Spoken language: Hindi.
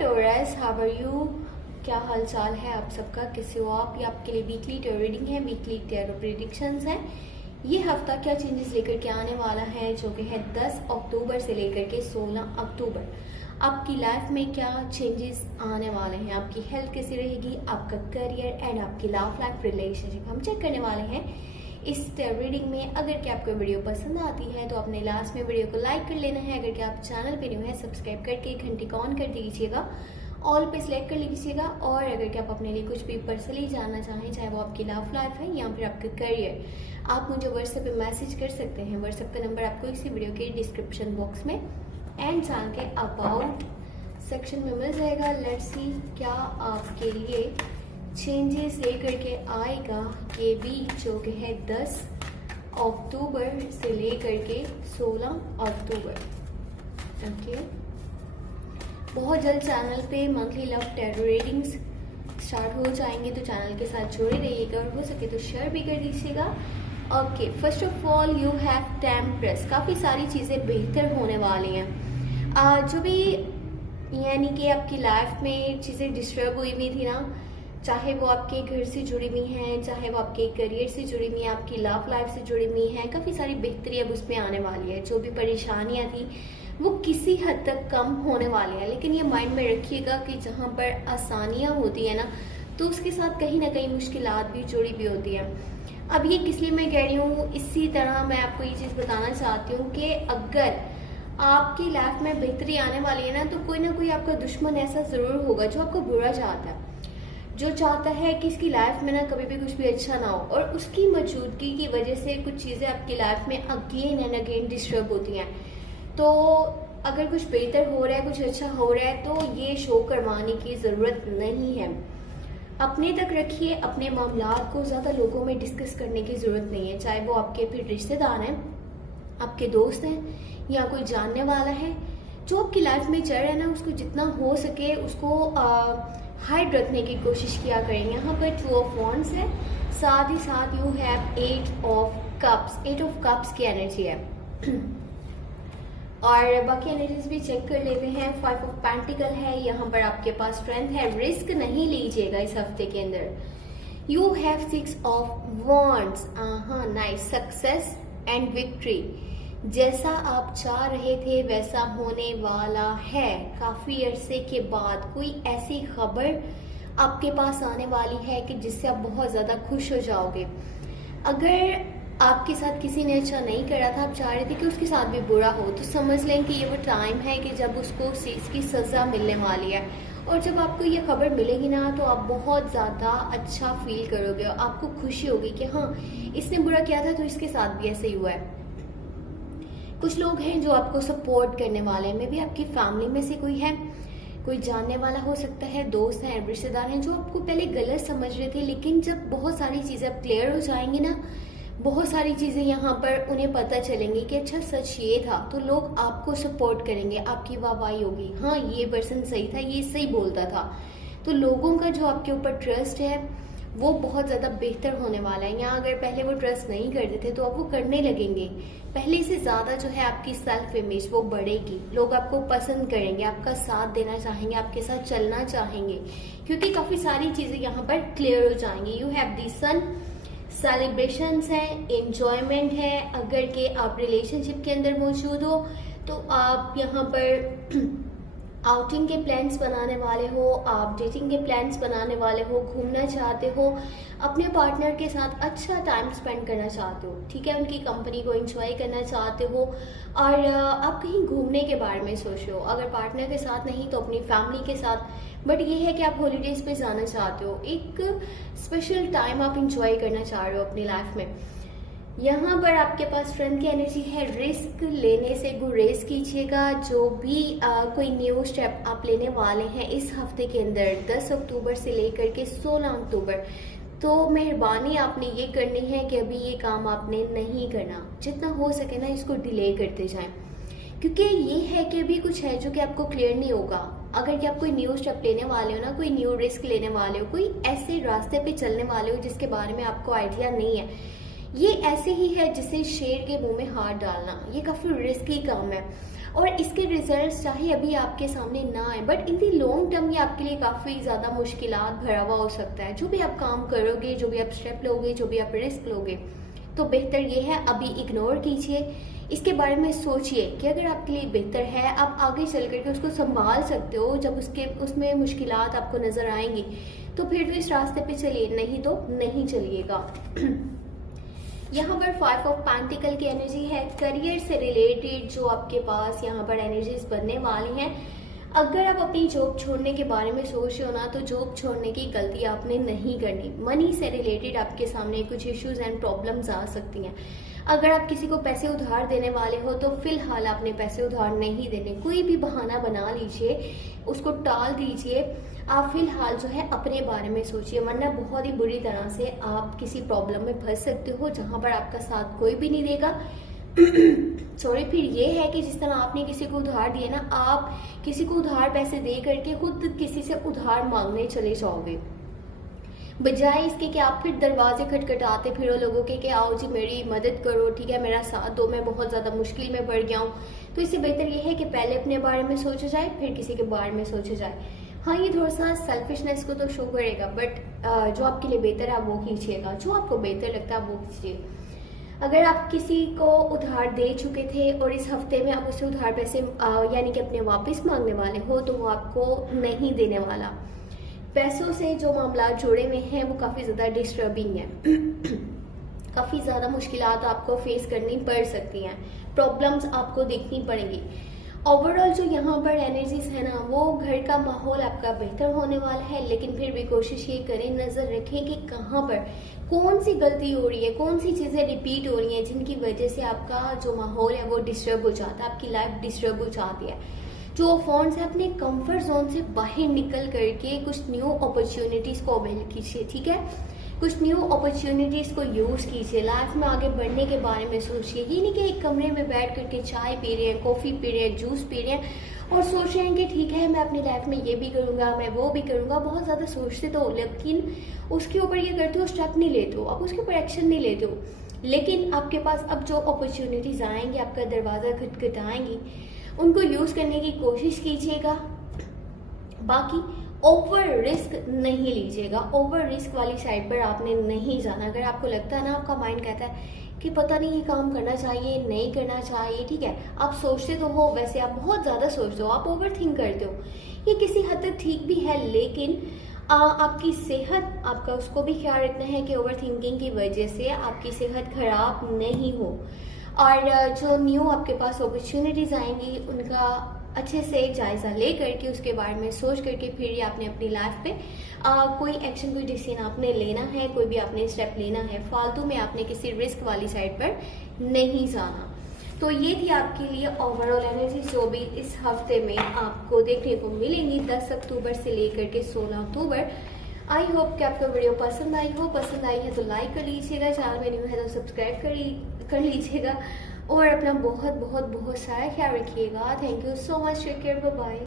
Taurus, how are you? क्या हाल चाल है आप सबका, कैसे हो आप? ये आपके लिए वीकली टैरो रीडिंग है, वीकली टैरो प्रेडिक्शंस है। ये हफ्ता क्या चेंजेस लेकर के आने वाला है, जो कि है 10 अक्टूबर से लेकर के 16 अक्टूबर। आपकी लाइफ में क्या चेंजेस आने वाले हैं, आपकी हेल्थ कैसी रहेगी, आपका करियर एंड आपकी लव लाइफ रिलेशनशिप हम चेक करने वाले हैं इस टैरो रीडिंग में। अगर क्या आपको वीडियो पसंद आती है तो अपने लास्ट में वीडियो को लाइक कर लेना है। अगर क्या आप चैनल पे न्यू है, सब्सक्राइब करके घंटी को ऑन कर दीजिएगा, ऑल पे सिलेक्ट कर लीजिएगा। और अगर क्या आप अपने लिए कुछ भी पर्सनली जानना चाहें, चाहे वो आपकी लव लाइफ है या फिर आपका करियर, आप मुझे व्हाट्सएप पे मैसेज कर सकते हैं। व्हाट्सएप का नंबर आपको इसी वीडियो के डिस्क्रिप्शन बॉक्स में एंड चैनल के अबाउट सेक्शन में मिल जाएगा। लेट्स सी क्या आपके लिए चेंजेस लेकर के आएगा ये वीक, जो कि है 10 अक्टूबर से लेकर के 16 अक्टूबर। ओके, बहुत जल्द चैनल पे monthly love tarot readings start हो जाएंगे, तो चैनल के साथ जुड़े रहिएगा और हो सके तो शेयर भी कर दीजिएगा। Okay, first of all you have tempers. काफ़ी सारी चीज़ें बेहतर होने वाली हैं। जो भी यानी कि आपकी लाइफ में चीज़ें डिस्टर्ब हुई हुई थी ना, चाहे वो आपके घर से जुड़ी हुई हैं, चाहे वो आपके करियर से जुड़ी हुई हैं, आपकी लव लाइफ से जुड़ी हुई हैं, काफ़ी सारी बेहतरी अब उसमें आने वाली है। जो भी परेशानियां थी वो किसी हद तक कम होने वाली है। लेकिन ये माइंड में रखिएगा कि जहाँ पर आसानियां होती है ना, तो उसके साथ कहीं ना कहीं मुश्किलात भी जुड़ी हुई होती है। अब ये किस लिए मैं कह रही हूँ, इसी तरह मैं आपको ये चीज़ बताना चाहती हूँ कि अगर आपकी लाइफ में बेहतरी आने वाली है ना, तो कोई ना कोई आपका दुश्मन ऐसा ज़रूर होगा जो आपको बुरा चाहता है, जो चाहता है कि इसकी लाइफ में ना कभी भी कुछ भी अच्छा ना हो, और उसकी मौजूदगी की वजह से कुछ चीज़ें आपकी लाइफ में अगेन एंड अगेन डिस्टर्ब होती हैं। तो अगर कुछ बेहतर हो रहा है, कुछ अच्छा हो रहा है, तो ये शो करवाने की ज़रूरत नहीं है। अपने तक रखिए, अपने मामलात को ज़्यादा लोगों में डिस्कस करने की ज़रूरत नहीं है। चाहे वो आपके फिर रिश्तेदार हैं, आपके दोस्त हैं या कोई जानने वाला है, जो आपकी लाइफ में चल रहा है ना, उसको जितना हो सके उसको हाइड रखने की कोशिश किया करें। यहाँ पर 2 ऑफ वॉन्ड्स है, साथ ही साथ you have 8 of cups. 8 of cups की एनर्जी है और बाकी एनर्जीज भी चेक कर लेते हैं। 5 ऑफ पेंटिकल है, यहाँ पर आपके पास स्ट्रेंथ है, रिस्क नहीं लीजिएगा इस हफ्ते के अंदर। यू हैव 6 ऑफ वॉन्ड्स, हाँ नाइस, सक्सेस एंड विक्ट्री। जैसा आप चाह रहे थे वैसा होने वाला है। काफी अरसे के बाद कोई ऐसी खबर आपके पास आने वाली है कि जिससे आप बहुत ज्यादा खुश हो जाओगे। अगर आपके साथ किसी ने अच्छा नहीं करा था, आप चाह रहे थे कि उसके साथ भी बुरा हो, तो समझ लें कि ये वो टाइम है कि जब उसको उस चीज़ की सज़ा मिलने वाली है। और जब आपको ये खबर मिलेगी ना, तो आप बहुत ज़्यादा अच्छा फील करोगे, आपको खुशी होगी कि हाँ, इसने बुरा किया था तो इसके साथ भी ऐसे ही हुआ है। कुछ लोग हैं जो आपको सपोर्ट करने वाले हैं, मे भी आपकी फैमिली में से कोई है, कोई जानने वाला हो सकता है, दोस्त हैं, रिश्तेदार हैं, जो आपको पहले गलत समझ रहे थे, लेकिन जब बहुत सारी चीज़ें अब क्लियर हो जाएंगी ना, बहुत सारी चीज़ें यहाँ पर उन्हें पता चलेंगी कि अच्छा सच ये था, तो लोग आपको सपोर्ट करेंगे, आपकी वाहवाही होगी, हाँ ये पर्सन सही था, ये सही बोलता था। तो लोगों का जो आपके ऊपर ट्रस्ट है वो बहुत ज़्यादा बेहतर होने वाला है। यहाँ अगर पहले वो ट्रस्ट नहीं करते थे तो अब वो करने लगेंगे। पहले से ज़्यादा जो है आपकी सेल्फ इमेज वो बढ़ेगी, लोग आपको पसंद करेंगे, आपका साथ देना चाहेंगे, आपके साथ चलना चाहेंगे, क्योंकि काफ़ी सारी चीज़ें यहाँ पर क्लियर हो जाएंगी। You have the sun, celebrations है, एंजॉयमेंट है। अगर के आप रिलेशनशिप के अंदर मौजूद हो तो आप यहाँ पर आउटिंग के प्लान्स बनाने वाले हो, आप डेटिंग के प्लान्स बनाने वाले हो, घूमना चाहते हो, अपने पार्टनर के साथ अच्छा टाइम स्पेंड करना चाहते हो, ठीक है, उनकी कंपनी को एंजॉय करना चाहते हो, और आप कहीं घूमने के बारे में सोच रहे हो। अगर पार्टनर के साथ नहीं तो अपनी फैमिली के साथ, बट ये है कि आप हॉलीडेज पे जाना चाहते हो, एक स्पेशल टाइम आप इंजॉय करना चाह रहे हो अपनी लाइफ में। यहाँ पर आपके पास स्ट्रेंथ की एनर्जी है, रिस्क लेने से गुरेज कीजिएगा। जो भी कोई न्यू स्टेप आप लेने वाले हैं इस हफ्ते के अंदर 10 अक्टूबर से लेकर के 16 अक्टूबर, तो मेहरबानी आपने ये करनी है कि अभी ये काम आपने नहीं करना, जितना हो सके ना इसको डिले करते जाएं, क्योंकि ये है कि अभी कुछ है जो कि आपको क्लियर नहीं होगा। अगर कि आप कोई न्यू स्टेप लेने वाले हो ना, कोई न्यू रिस्क लेने वाले हो, कोई ऐसे रास्ते पे चलने वाले हो जिसके बारे में आपको आइडिया नहीं है, ये ऐसे ही है जिसे शेर के मुंह में हाथ डालना, ये काफी रिस्की काम है। और इसके रिजल्ट्स चाहे अभी आपके सामने ना आए, but in the long term ये आपके लिए काफ़ी ज़्यादा मुश्किलात भरा हुआ हो सकता है। जो भी आप काम करोगे, जो भी आप स्टेप लोगे, जो भी आप रिस्क लोगे, तो बेहतर ये है अभी इग्नोर कीजिए, इसके बारे में सोचिए कि अगर आपके लिए बेहतर है, आप आगे चल करके उसको संभाल सकते हो। जब उसमें मुश्किलात आपको नज़र आएंगी तो फिर तो इस रास्ते पे चलिए, नहीं तो नहीं चलिएगा। यहाँ पर 5 ऑफ पेंटिकल की एनर्जी है। करियर से रिलेटेड जो आपके पास यहाँ पर एनर्जीज बनने वाली हैं, अगर आप अपनी जॉब छोड़ने के बारे में सोच रहे हो ना, तो जॉब छोड़ने की गलती आपने नहीं करनी। मनी से रिलेटेड आपके सामने कुछ इश्यूज एंड प्रॉब्लम्स आ सकती हैं। अगर आप किसी को पैसे उधार देने वाले हो तो फिलहाल आपने पैसे उधार नहीं देने, कोई भी बहाना बना लीजिए, उसको टाल दीजिए। आप फिलहाल जो है अपने बारे में सोचिए, वरना बहुत ही बुरी तरह से आप किसी प्रॉब्लम में फंस सकते हो जहां पर आपका साथ कोई भी नहीं देगा। सॉरी, फिर ये है कि जिस तरह आपने किसी को उधार दिए ना, आप किसी को उधार पैसे दे करके खुद किसी से उधार मांगने चले जाओगे, बजाय इसके कि आप फिर दरवाजे खटखटाते फिरो लोगों के कि आओ जी मेरी मदद करो, ठीक है मेरा साथ दो, मैं बहुत ज़्यादा मुश्किल में पड़ गया हूँ। तो इससे बेहतर ये है कि पहले अपने बारे में सोचा जाए, फिर किसी के बारे में सोचा जाए। हाँ, ये थोड़ा सा सेल्फिशनेस को तो शो करेगा, बट जो आपके लिए बेहतर है वो कीजिएगा, जो आपको बेहतर लगता है वो कीजिए। अगर आप किसी को उधार दे चुके थे और इस हफ्ते में आप उससे उधार पैसे यानी कि अपने वापस मांगने वाले हो, तो वो आपको नहीं देने वाला। पैसों से जो मामला जुड़े हुए हैं वो काफ़ी ज़्यादा डिस्टर्बिंग है। काफ़ी ज़्यादा मुश्किलात आपको फेस करनी पड़ सकती हैं, प्रॉब्लम्स आपको देखनी पड़ेंगी। ओवरऑल जो यहाँ पर एनर्जीज है ना, वो घर का माहौल आपका बेहतर होने वाला है, लेकिन फिर भी कोशिश ये करें, नज़र रखें कि कहाँ पर कौन सी गलती हो रही है, कौन सी चीज़ें रिपीट हो रही हैं जिनकी वजह से आपका जो माहौल है वो डिस्टर्ब हो जाता है, आपकी लाइफ डिस्टर्ब हो जाती है। जो फोन से अपने कंफर्ट जोन से बाहर निकल करके कुछ न्यू अपॉर्चुनिटीज को अवेल कीजिए, ठीक है, कुछ न्यू अपॉर्चुनिटीज को यूज कीजिए। लाइफ में आगे बढ़ने के बारे में सोचिए, ये नहीं कि एक कमरे में बैठ करके चाय पी रहे हैं, कॉफी पी रहे हैं, जूस पी रहे हैं और सोच रहे हैं कि ठीक है मैं अपनी लाइफ में ये भी करूंगा, मैं वो भी करूंगा। बहुत ज्यादा सोचते तो, लेकिन उसके ऊपर ये करते हो, स्टेप नहीं लेते हो, आप उसके ऊपर एक्शन नहीं लेते हो। लेकिन आपके पास अब जो अपॉर्चुनिटीज आएंगी, आपका दरवाजा खटखटाएंगी, उनको यूज करने की कोशिश कीजिएगा। बाकी ओवर रिस्क नहीं लीजिएगा, ओवर रिस्क वाली साइड पर आपने नहीं जाना। अगर आपको लगता है ना, आपका माइंड कहता है कि पता नहीं ये काम करना चाहिए नहीं करना चाहिए, ठीक है, आप सोचते तो हो, वैसे आप बहुत ज्यादा सोचते हो, आप ओवर थिंक करते हो, ये किसी हद तक ठीक भी है, लेकिन आपकी सेहत, आपका उसको भी ख्याल रखना है कि ओवर थिंकिंग की वजह से आपकी सेहत खराब नहीं हो। और जो न्यू आपके पास अपॉर्चुनिटीज आएंगी उनका अच्छे से जायजा ले करके, उसके बारे में सोच करके फिर ही आपने अपनी लाइफ पे कोई एक्शन, कोई डिसीजन आपने लेना है, कोई भी आपने स्टेप लेना है। फालतू में आपने किसी रिस्क वाली साइड पर नहीं जाना। तो ये थी आपके लिए ओवरऑल एनर्जी जो भी इस हफ्ते में आपको देखने को मिलेंगी 10 अक्टूबर से लेकर के 16 अक्टूबर। आई होप कि आपको वीडियो पसंद आई हो। पसंद आई है तो लाइक कर लीजिएगा, चैनल में न्यू है तो सब्सक्राइब कर लीजिएगा और अपना बहुत बहुत बहुत सारा ख्याल रखिएगा। Thank you so much, take care, bye bye.